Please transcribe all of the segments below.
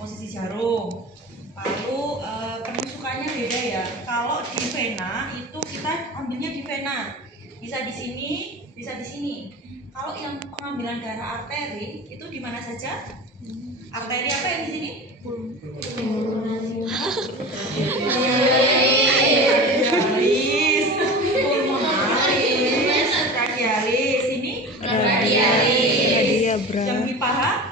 posisi jarum. Lalu penusukannya beda ya. Kalau di vena itu kita ambilnya di vena, bisa di sini, bisa di sini. Kalau yang pengambilan darah arteri itu di mana saja? Arteri apa yang di sini? Radialis, pulmonalis, radialis. Ini radialis. Yang di paha?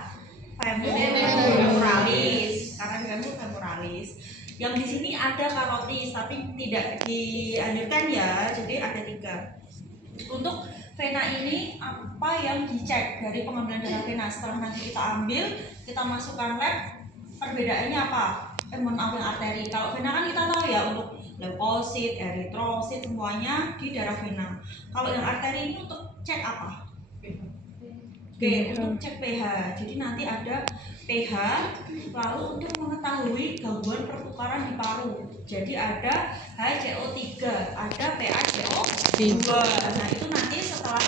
Femuralis. Karena femuralis. Yang di sini ada karotis, tapi tidak dianjurkan ya. Jadi ada 3. Untuk vena ini apa yang dicek dari pengambilan darah vena? Setelah nanti kita ambil, kita masukkan lab, perbedaannya apa? Maaf, yang arteri. Kalau vena kan kita tahu ya, untuk leukosit, eritrosit semuanya di darah vena. Kalau yang arteri ini untuk cek apa? Oke, untuk cek pH. Jadi nanti ada pH, lalu untuk mengetahui gangguan pertukaran di paru. Jadi ada HCO3, ada PaCO2. Nah, itu nanti setelah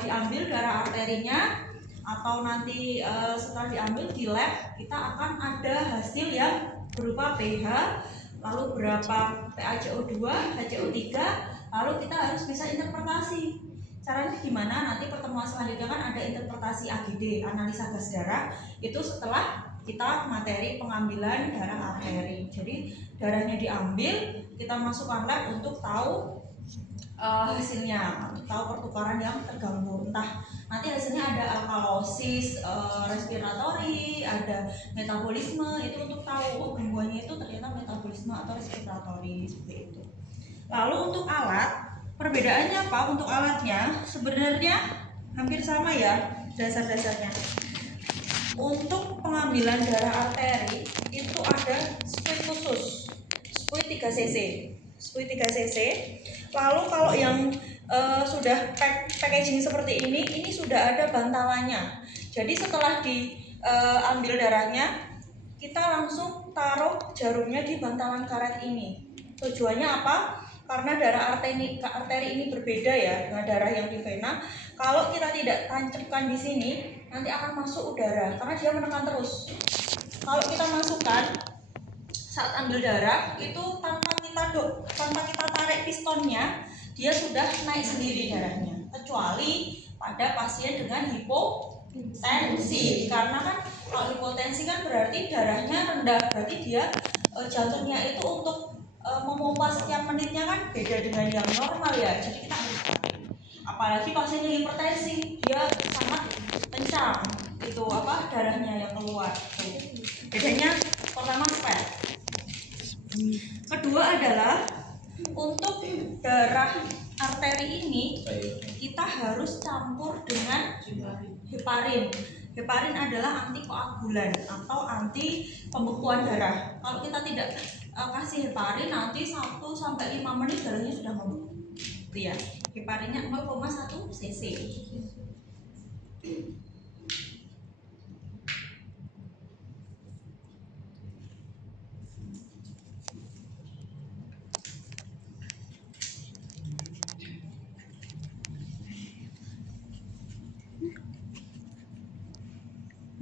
diambil darah arterinya atau nanti setelah diambil di lab, kita akan ada hasil yang berupa pH, lalu berapa PaCO2, HCO3, lalu kita harus bisa interpretasi. Caranya gimana? Nanti pertemuan selanjutnya kan ada interpretasi AGD, analisa gas darah, itu setelah kita materi pengambilan darah arteri. Jadi darahnya diambil, kita masukkan lab untuk tahu hasilnya, untuk tahu pertukaran yang terganggu. Entah nanti hasilnya ada alkalosis respiratori, ada metabolisme, itu untuk tahu gangguannya itu ternyata metabolisme atau respiratori seperti itu. Lalu untuk alat, perbedaannya apa? Untuk alatnya sebenarnya hampir sama ya dasar-dasarnya. Untuk pengambilan darah arteri itu ada spuit khusus, spuit 3 cc, spuit 3 cc. Lalu kalau yang sudah packaging seperti ini sudah ada bantalannya. Jadi setelah diambil darahnya, kita langsung taruh jarumnya di bantalan karet ini. Tujuannya apa? Karena darah arteri ini berbeda ya dengan darah yang di vena. Kalau kita tidak tancapkan di sini, nanti akan masuk udara karena dia menekan terus. Kalau kita masukkan saat ambil darah itu tanpa kita tarik pistonnya, dia sudah naik sendiri darahnya. Kecuali pada pasien dengan hipotensi, karena kan kalau hipotensi kan berarti darahnya rendah, berarti dia jantungnya itu untuk memompa setiap menitnya kan beda dengan yang normal ya. Jadi kita harus apalagi pasien yang hipertensi, dia sangat kencang itu darahnya yang keluar. Bedanya pertama spek. Kedua adalah untuk darah arteri ini kita harus campur dengan heparin. Heparin adalah antikoagulan atau anti pembekuan darah. Kalau kita tidak kasih heparin, nanti 1-5 menit darahnya sudah membeku. Itu ya. Heparinnya 0,1 cc.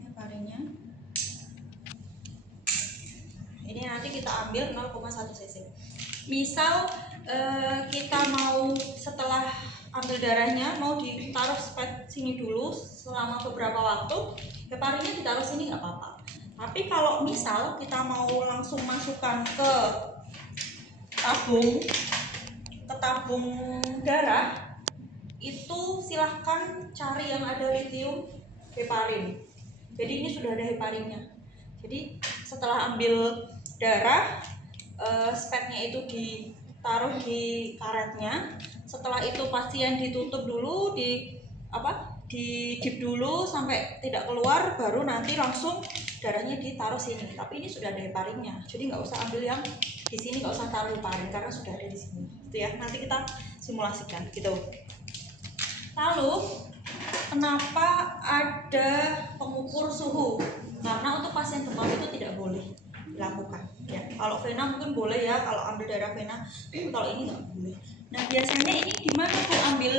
Heparinnya ini nanti kita ambil 0,1 cc. Misal kita mau setelah ambil darahnya mau ditaruh spek sini dulu selama beberapa waktu, heparinnya ditaruh sini nggak apa-apa. Tapi kalau misal kita mau langsung masukkan ke tabung darah, itu silahkan cari yang ada lithium heparin. Jadi ini sudah ada heparinnya. Jadi setelah ambil darah, speknya itu ditaruh di karetnya. Setelah itu pasien ditutup dulu, di dip dulu sampai tidak keluar, baru nanti langsung darahnya ditaruh sini. Tapi ini sudah ada heparinnya, jadi nggak usah ambil yang di sini, nggak usah taruh heparin karena sudah ada di sini. Itu ya, nanti kita simulasikan gitu. Lalu kenapa ada pengukur suhu? Karena untuk pasien demam itu tidak boleh dilakukan ya. Kalau vena mungkin boleh ya, kalau ambil darah vena, tapi kalau ini nggak boleh. Nah biasanya ini gimana tuh ambil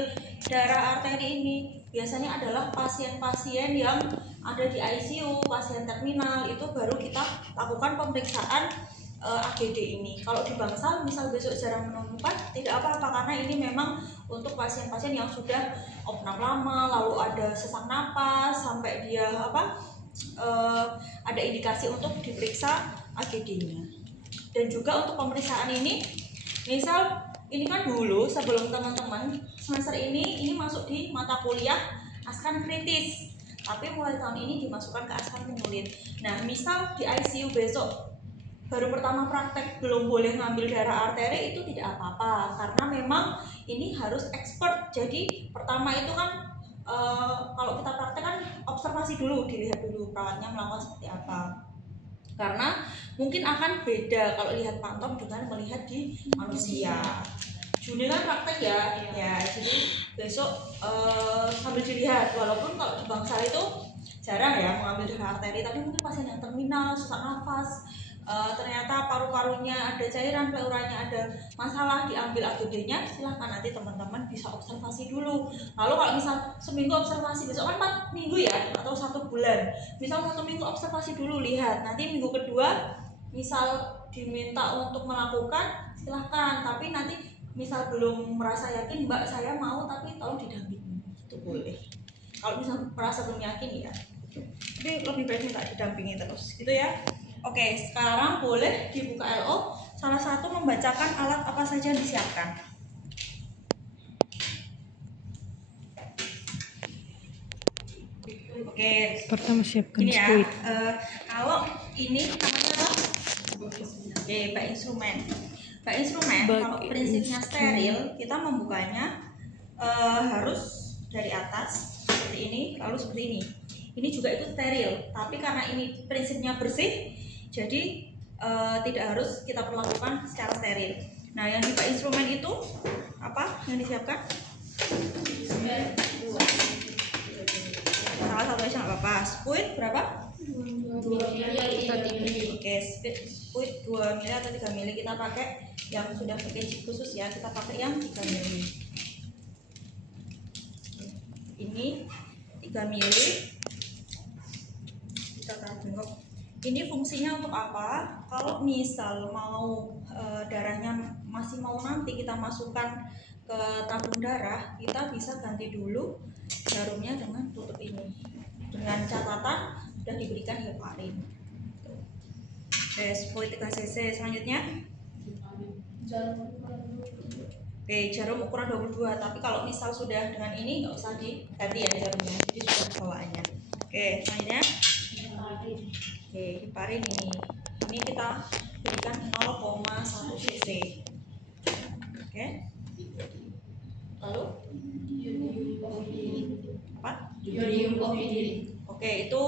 darah arteri ini? Biasanya adalah pasien-pasien yang ada di ICU pasien terminal itu baru kita lakukan pemeriksaan AGD ini. Kalau di bangsal misal besok jarang menemukan, tidak apa-apa karena ini memang untuk pasien-pasien yang sudah opnam lama, lalu ada sesak napas sampai dia ada indikasi untuk diperiksa AGD-nya. Dan juga untuk pemeriksaan ini, misal ini kan dulu sebelum teman-teman semester ini masuk di mata kuliah askan kritis, tapi mulai tahun ini dimasukkan ke askan penyulit. Nah, misal di ICU besok baru pertama praktek belum boleh ngambil darah arteri, itu tidak apa-apa karena memang ini harus expert. Jadi pertama itu kan kalau kita praktek kan observasi dulu, dilihat dulu perawatnya melakukan seperti apa, karena mungkin akan beda kalau lihat pantom dengan melihat di manusia. Juni kan praktek ya, jadi besok sambil dilihat, walaupun kalau di bangsal itu jarang ya mengambil darah arteri, tapi mungkin pasien yang terminal, sesak nafas, ternyata paru-parunya ada cairan, pleuranya ada masalah, diambil AGD-nya, silahkan nanti teman-teman bisa observasi dulu. Lalu kalau misal seminggu observasi, besok kan 4 minggu ya, atau 1 bulan, misal 1 minggu observasi dulu, lihat, nanti minggu kedua misal diminta untuk melakukan, silahkan, tapi nanti misal belum merasa yakin, Mbak saya mau tapi tolong didampingi, itu boleh. Kalau misal merasa belum yakin ya, tapi lebih baik minta didampingi terus gitu ya. Oke, sekarang boleh dibuka LO. Salah satu membacakan alat apa saja yang disiapkan. Oke, pertama siapkan ini ya. squid. Kalau ini namanya bak instrumen. Bak instrumen kalau prinsipnya steril, kita membukanya harus dari atas seperti ini, lalu seperti ini. Ini juga itu steril, tapi karena ini prinsipnya bersih, jadi tidak harus kita perlakukan secara steril. Nah, yang di bak instrumen itu apa yang disiapkan? Salah satunya nggak apa-apa. Squid berapa? 2 mili. Oke, squid 2 mili atau 3 mili. Kita pakai yang sudah packaging khusus ya, kita pakai yang 3 mili. Ini 3 mili. Kita tengok. Ini fungsinya untuk apa? Kalau misal mau darahnya masih mau nanti kita masukkan ke tabung darah, kita bisa ganti dulu jarumnya dengan tutup ini. Dengan catatan sudah diberikan heparin. Squid 3 cc. Selanjutnya jarum ukuran 22, tapi kalau misal sudah dengan ini nggak usah diganti ya jarumnya, jadi sudah bawaannya. Oke, selanjutnya heparin ini kita berikan 0,1 cc. Oke, lalu apa? Oke, itu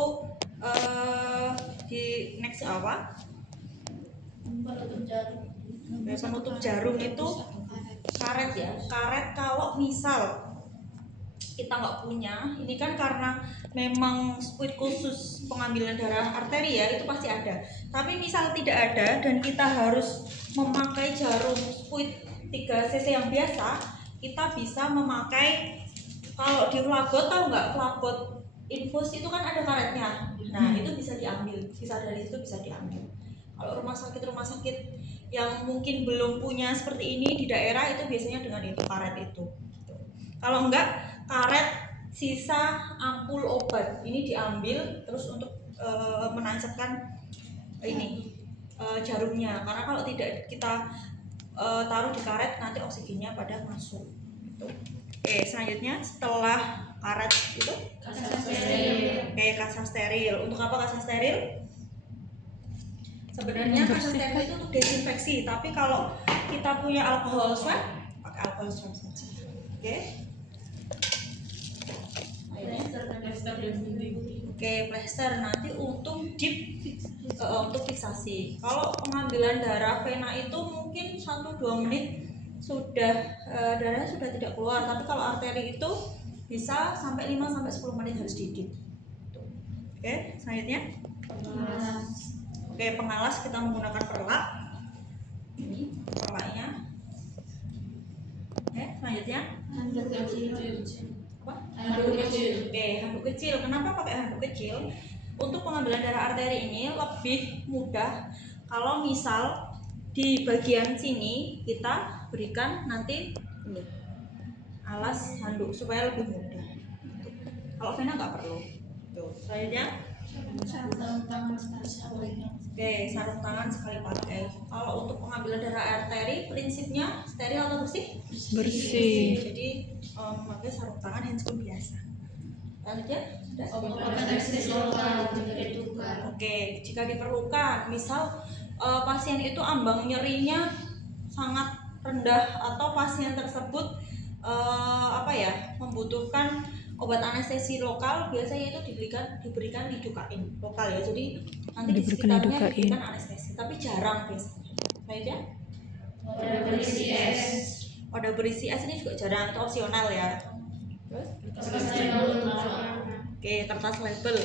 di next apa? Penutup jarum itu karet ya. Karet kalau misal kita nggak punya, ini kan karena memang squid khusus pengambilan darah arteri ya, itu pasti ada. Tapi misal tidak ada dan kita harus memakai jarum squid 3 cc yang biasa, kita bisa memakai, kalau di Flagot tahu nggak, Flagot infus itu kan ada karetnya. Nah, itu bisa diambil, bisa dari situ bisa diambil. Kalau rumah sakit yang mungkin belum punya seperti ini di daerah, itu biasanya dengan itu karet itu. Kalau enggak, karet sisa ampul obat ini diambil terus untuk menancapkan ini jarumnya, karena kalau tidak kita taruh di karet nanti oksigennya pada masuk gitu. Oke, selanjutnya setelah karet itu Kasa steril. kasa steril. Untuk apa kasa steril? Sebenarnya kasa steril itu untuk desinfeksi, tapi kalau kita punya alkohol swab, pakai alkohol swab saja. Oke. Oke, plester nanti untuk untuk fiksasi. Kalau pengambilan darah vena itu mungkin 1-2 menit sudah darahnya sudah tidak keluar, tapi kalau arteri itu bisa sampai 5-10 menit harus didip. Oke, selanjutnya oke, pengalas kita menggunakan perlak. Ini perlaknya. Oke, selanjutnya apa? Handuk kecil. Oke, handuk kecil. Kenapa pakai handuk kecil? untuk pengambilan darah arteri ini lebih mudah kalau misal di bagian sini kita berikan nanti ini alas handuk supaya lebih mudah. Kalau vena nggak perlu. Tuh, selanjutnya. Sarung tangan sekali. Oke, sarung tangan sekali pakai. Kalau untuk pengambilan darah arteri, prinsipnya steril atau bersih? Bersih. Jadi memakai sarung tangan handscoon biasa. Selanjutnya, sudah? Obat anestesi lokal jika diperlukan. Oke, jika diperlukan, misal pasien itu ambang nyerinya sangat rendah atau pasien tersebut membutuhkan obat anestesi lokal, biasanya itu diberikan lidocain lokal ya. Jadi nanti di Diberikan sekitarnya lidocain. diberikan anestesi, tapi jarang biasanya. Baik ya? Obat berisi es. Obat berisi es ini juga jarang, itu opsional ya. Terus? Kertas label warna. Oke, kertas label.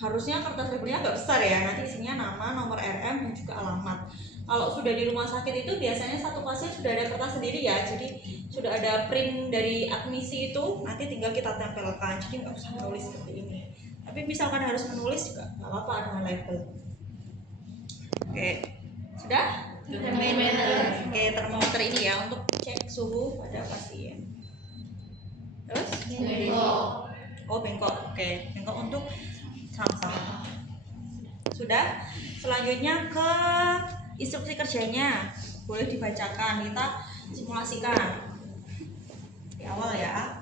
Harusnya kertas labelnya nggak besar ya, nanti isinya nama, nomor RM, dan juga alamat. Kalau sudah di rumah sakit itu biasanya satu pasien sudah ada kertas sendiri ya, jadi sudah ada print dari admisi itu, nanti tinggal kita tempelkan, jadi nggak usah menulis seperti ini. Tapi misalkan harus menulis juga nggak apa-apa dengan label. Oke, sudah? Termometer. Oke, termometer ini ya untuk cek suhu pada pasien. Terus? Bengkok. Oh, bengkok. Oke, bengkok untuk sampah. Sudah. Selanjutnya ke instruksi kerjanya. Boleh dibacakan, kita simulasikan di awal ya.